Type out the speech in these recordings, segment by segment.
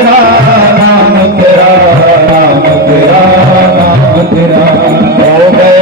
तेरा नाम तेरा नाम तेरा नाम तेरा हो गए तेरा हो गए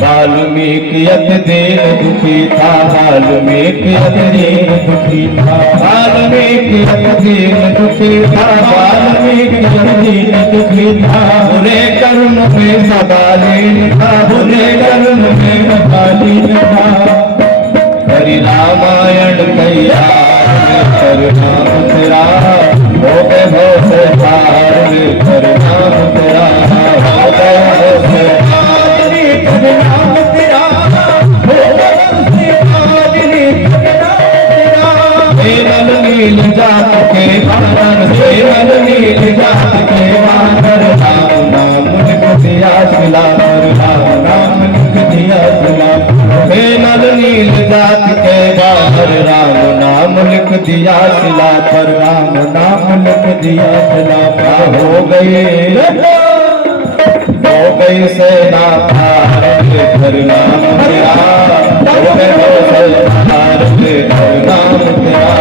वाल्मीकि अति दीन दुखी था वाल्मीकि अति दीन दुखी था वाल्मीकि अति दीन दुखी था वाल्मीकि अति दीन दुखी था बुरे कर्म में सदा लीन था बुरे कर्म में सदा लीन था हरि रामायण कैया हरि नाम तेरा हो गए हो से पार हरि नाम तेरा हो गए हो से हरि नाम तेरा हो गए से पार हेमल नील जात के वानर हेमल नील जात के वानर राम नाम लिख दिया शिला पर राम नाम लिख दिया शिला हेमल नील जात के वानर राम नाम लिख दिया शिला पर राम नाम लिख दिया शिला पर हो गई सेना पार हरि नाम तेरा हो गए हो सेना पार हरि नाम तेरा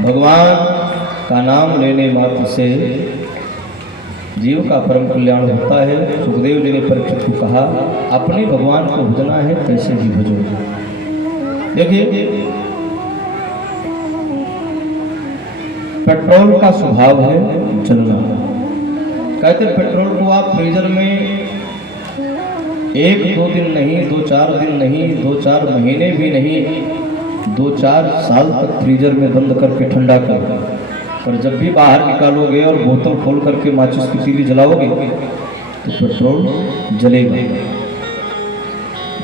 भगवान का नाम लेने मात्र से जीव का परम कल्याण होता है। सुखदेव जी ने परीक्षित को कहा अपने भगवान को भजना है कैसे भी भजो। देखिए पेट्रोल का स्वभाव है जलना। कहते पेट्रोल को आप फ्रीजर में 1-2 दिन नहीं 2-4 दिन नहीं 2-4 महीने भी नहीं 2-4 साल तक फ्रीजर में बंद करके ठंडा कर पर जब भी बाहर निकालोगे और बोतल खोल करके माचिस की तीली जलाओगे तो पेट्रोल जलेगा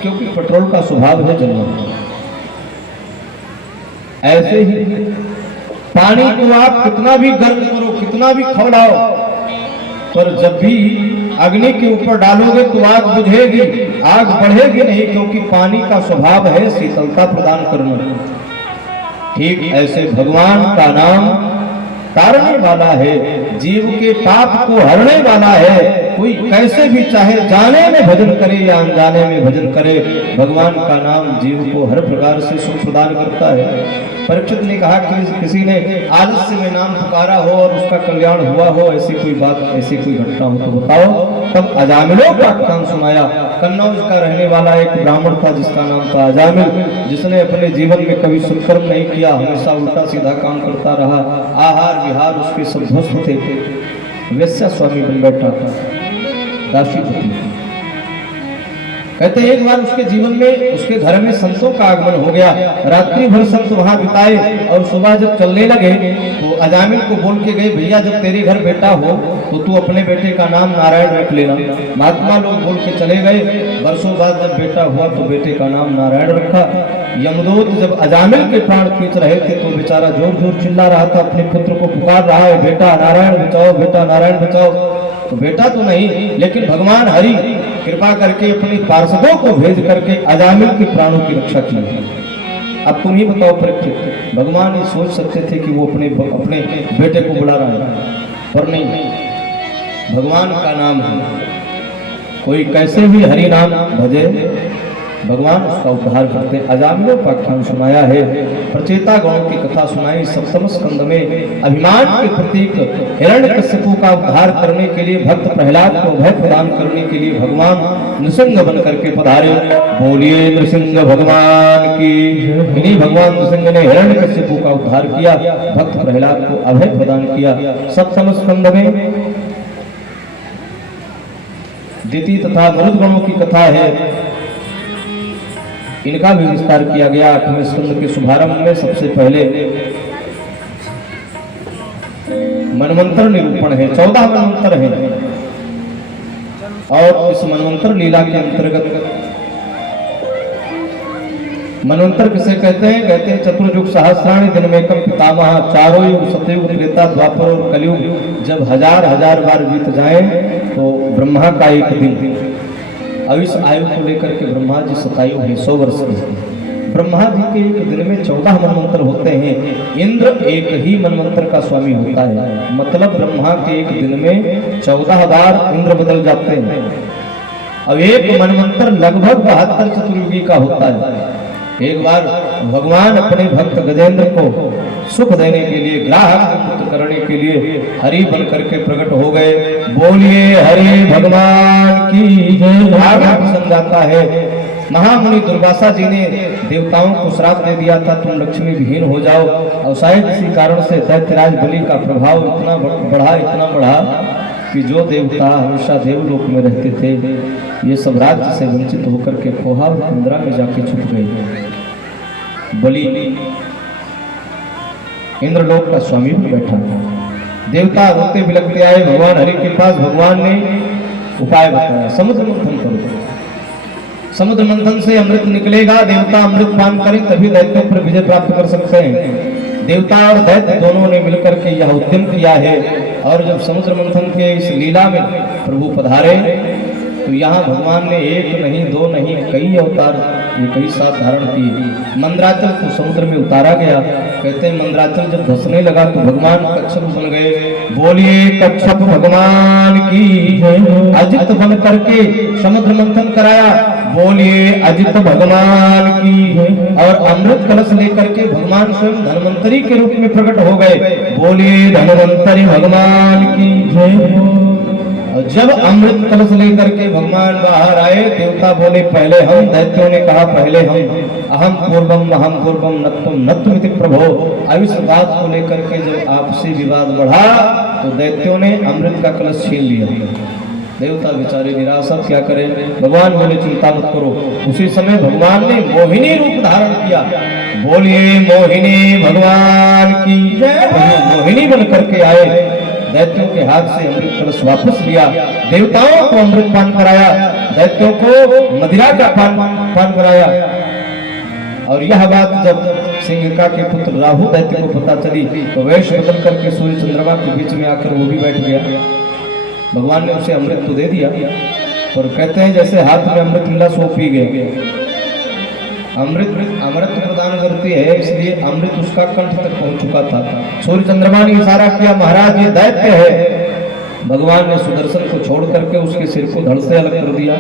क्योंकि पेट्रोल का स्वभाव है जलना। ऐसे ही पानी को आप कितना भी गर्म करो कितना भी खौलाओ पर जब भी अग्नि के ऊपर डालोगे तो आग बुझेगी आग बढ़ेगी नहीं क्योंकि पानी का स्वभाव है शीतलता प्रदान करना। ठीक ऐसे भगवान का नाम तारने वाला है जीव के पाप को हरने वाला है। कोई कैसे भी चाहे जाने में भजन करे या अनजाने में भजन करे भगवान का नाम जीव को हर प्रकार से सुख प्रदान करता है। परीक्षित ने कहा कि किसी ने आलस्य में नाम पुकारा हो और उसका कल्याण हुआ हो ऐसी कोई बात ऐसी कोई घटना हो तो बताओ। तब अजामिलों का कान सुनाया। कन्नौज का रहने वाला एक ब्राह्मण था जिसका नाम था अजामिल जिसने अपने जीवन में कभी सत्कर्म नहीं किया हमेशा उल्टा सीधा काम करता रहा। आहार विहार उसके सब ध्वस्त थे। वैश्या स्वामी बन बैठा दासीपति। कहते एक बार उसके जीवन में उसके घर में संतों का आगमन हो गया। रात्रि भर संत वहां बिताए और सुबह जब चलने लगे तो अजामिल को बोल के गए भैया जब तेरे घर बेटा हो तो तू अपने बेटे का नाम नारायण रख लेना। महात्मा लोग बोल के चले गए। वर्षों बाद जब बेटा हुआ तो बेटे का नाम नारायण रखा। यमदूत जब अजामिल के प्राण खींच रहे थे तो बेचारा जोर जोर चिल्ला रहा था अपने पुत्र को पुकार रहा है बेटा नारायण बचाओ बेटा नारायण बचाओ। तो बेटा तो नहीं लेकिन भगवान हरि कृपा करके अपने पार्षदों को भेज करके अजामिल के प्राणों की रक्षा की। अब तुम ही बताओ परीक्षित भगवान ये सोच सकते थे कि वो अपने बेटे को बुला रहा है पर नहीं भगवान का नाम है। कोई कैसे भी हरि नाम भजे भगवान उसका उद्धार करते। अजामिलों का आख्यान सुनाया है प्रचेता गणों की कथा सुनाई। सप्तम स्कंद में अभिमान के प्रतीक हिरण्यकश्यप का उद्धार करने के लिए भक्त प्रहलाद को अभय प्रदान करने के लिए भगवान नृसिंह बन करके पधारे। बोलिए नृसिंह भगवान की। इन्हीं भगवान नृसिंह ने हिरण्यकश्यप का उद्धार किया, भक्त प्रहलाद को अभय प्रदान किया। सप्तम स्कंद में दिति तथा मरुद गणों की कथा है, इनका भी विस्तार किया गया। 8वें स्कंद के शुभारंभ में सबसे पहले मनवंतर निरूपण है। 14 मनवंतर है और इस मनवंतर लीला के अंतर्गत मनवंतर किसे कहते हैं? कहते हैं चतुर्युग सहस्राणी दिन में कम पितामह। चारों युग सतयुग, त्रेता, द्वापर और कलयुग जब हजार बार बीत जाए तो ब्रह्मा का एक दिन। अब इस आयु को लेकर के ब्रह्मा जी शतायु है, 100 वर्ष की। ब्रह्मा जी के एक दिन में 14 मनवंतर होते हैं। इंद्र एक ही मनवंतर का स्वामी होता है, मतलब ब्रह्मा के एक दिन में 14 बार इंद्र बदल जाते हैं। अब एक मनवंतर लगभग 72 चतुर्युगी का होता है। एक बार भगवान अपने भक्त गजेंद्र को सुख देने के लिए, ग्राहक मुक्त करने के लिए हरि बन करके प्रकट हो गए। बोलिए हरि भगवान की जय। आगे प्रसंग आता है, महामुनि दुर्वासा जी ने देवताओं को श्राप दे दिया था, तुम लक्ष्मी विहीन हो जाओ। और शायद इसी कारण से दैत्यराज बलि का प्रभाव इतना बढ़ा कि जो देवता हमेशा देवलोक में रहते थे, ये सब राज्य से वंचित होकर के खोहा और इंद्रा में जाके छुप गए। बलि इंद्रलोक का स्वामी भी बैठा था। देवता रोते बिलखते आए भगवान हरि के पास। भगवान ने उपाय बताया, समुद्र मंथन करो। समुद्र मंथन से अमृत निकलेगा, देवता अमृत पान करें तभी दैत्यों पर विजय प्राप्त कर सकते हैं। देवता और दैत्य दोनों ने मिलकर के यह उद्यम किया है। और जब समुद्र मंथन के इस लीला में प्रभु पधारे तो यहाँ भगवान ने एक नहीं, दो नहीं, कई अवतार, ये कई साथ धारण किए। मंदराचल को समुद्र में उतारा गया। कहते हैं मंदराचल जब धंसने लगा तो भगवान कच्छप बन गए। बोलिए कच्छप भगवान की। अजित बन करके समुद्र मंथन कराया। बोलिए अजित भगवान की। और अमृत कलश लेकर के भगवान स्वयं धन्वंतरी के रूप में प्रकट हो गए। बोलिए धन्वंतरी भगवान की जय। और जब अमृत कलश लेकर के भगवान बाहर आए, देवता बोले पहले हम, दैत्यों ने कहा पहले हम। अहम पूर्वम नत्वम नत्वमिति प्रभो। अब इस बात को लेकर के जब आपसी विवाद बढ़ा तो दैत्यों ने अमृत का कलश छीन लिया। देवता बेचारे निराश, अब क्या करें? भगवान बोले चिंता मत करो। उसी समय भगवान ने मोहिनी रूप धारण किया। बोलिए मोहिनी भगवान की जय। मोहिनी बन करके आए, दैत्यों के हाथ से अमृत कलश वापस लिया, देवताओं को अमृत पान कराया, दैत्यों को मदिरा का पान कराया। और यह बात जब सिंहिका के पुत्र राहु दैत्य को पता चली तो वेश बदल करके सूर्य चंद्रमा के बीच में आकर वो भी बैठ गया। भगवान ने उसे अमृत तो दे दिया, पर कहते हैं जैसे हाथ में अमृत मिला सो पी गए। अमृत प्रदान करती है, इसलिए अमृत उसका कंठ तक पहुंच चुका था। सूर्य चंद्रमा ने इशारा किया महाराज ये दैत्य है। भगवान ने सुदर्शन को छोड़ करके उसके सिर को धड़ से अलग कर दिया।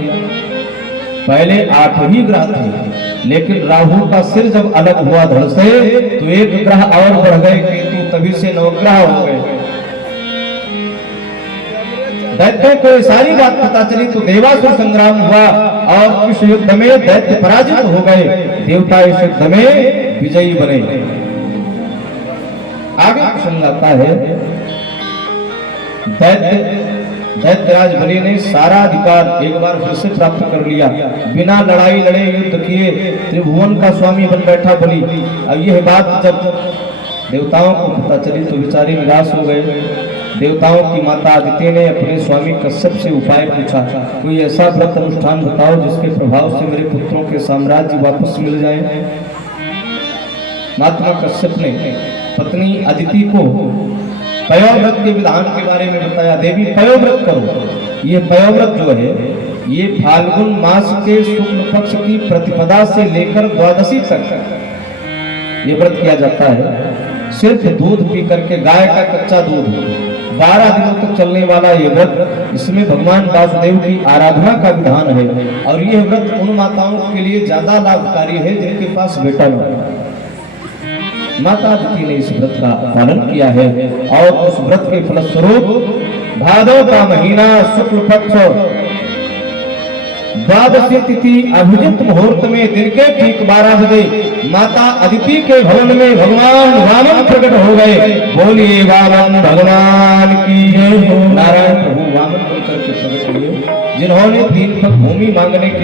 पहले 8 ही ग्रह थे, लेकिन राहु का सिर जब अलग हुआ धड़ से तो एक ग्रह और बढ़ गए, केतु, तभी से 9 ग्रह हो गए। दैत्यों को सारी बात पता चली तो देवासुर संग्राम हुआ और इस युद्ध में दैत्य पराजित हो गए, देवता इस युद्ध में विजयी बने। आगे प्रसंग आता है, दैत्यराज बलि ने सारा अधिकार एक बार फिर से प्राप्त कर लिया। बिना लड़ाई लड़े युद्ध किए त्रिभुवन का स्वामी बन बैठा बलि। अब यह बात जब देवताओं को पता चली तो बेचारे निराश हो गए। देवताओं की माता अदिति ने अपने स्वामी कश्यप से उपाय पूछा, कोई ऐसा व्रत अनुष्ठान बताओ जिसके प्रभाव से मेरे पुत्रों के साम्राज्य वापस मिल जाए। महात्मा कश्यप ने पत्नी अदिति को पयोव्रत के विधान के बारे में बताया। देवी पयोव्रत करो। ये पयोव्रत जो है ये फाल्गुन मास के शुक्ल पक्ष की प्रतिपदा से लेकर द्वादशी तक ये व्रत किया जाता है। सिर्फ दूध पी करके, गाय का कच्चा दूध, 12 दिनों तक चलने वाला ये व्रत, इसमें भगवान वासुदेव की आराधना का विधान है। और यह व्रत उन माताओं के लिए ज्यादा लाभकारी है जिनके पास बेटा न हो। माता अदिति ने इस व्रत का पालन किया है और उस व्रत के फलस्वरूप भादव का महीना शुक्ल पक्ष द्वादशी तिथि अभिजित मुहूर्त में दिन के ठीक 12 बजे माता अदिति के भवन में भगवान वामन प्रकट हो गए। बोलिए वामन भगवान की जय हो। नारायण प्रभु वामन बनकर के प्रकट हुए, जिन्होंने 3 पग भूमि मांगने के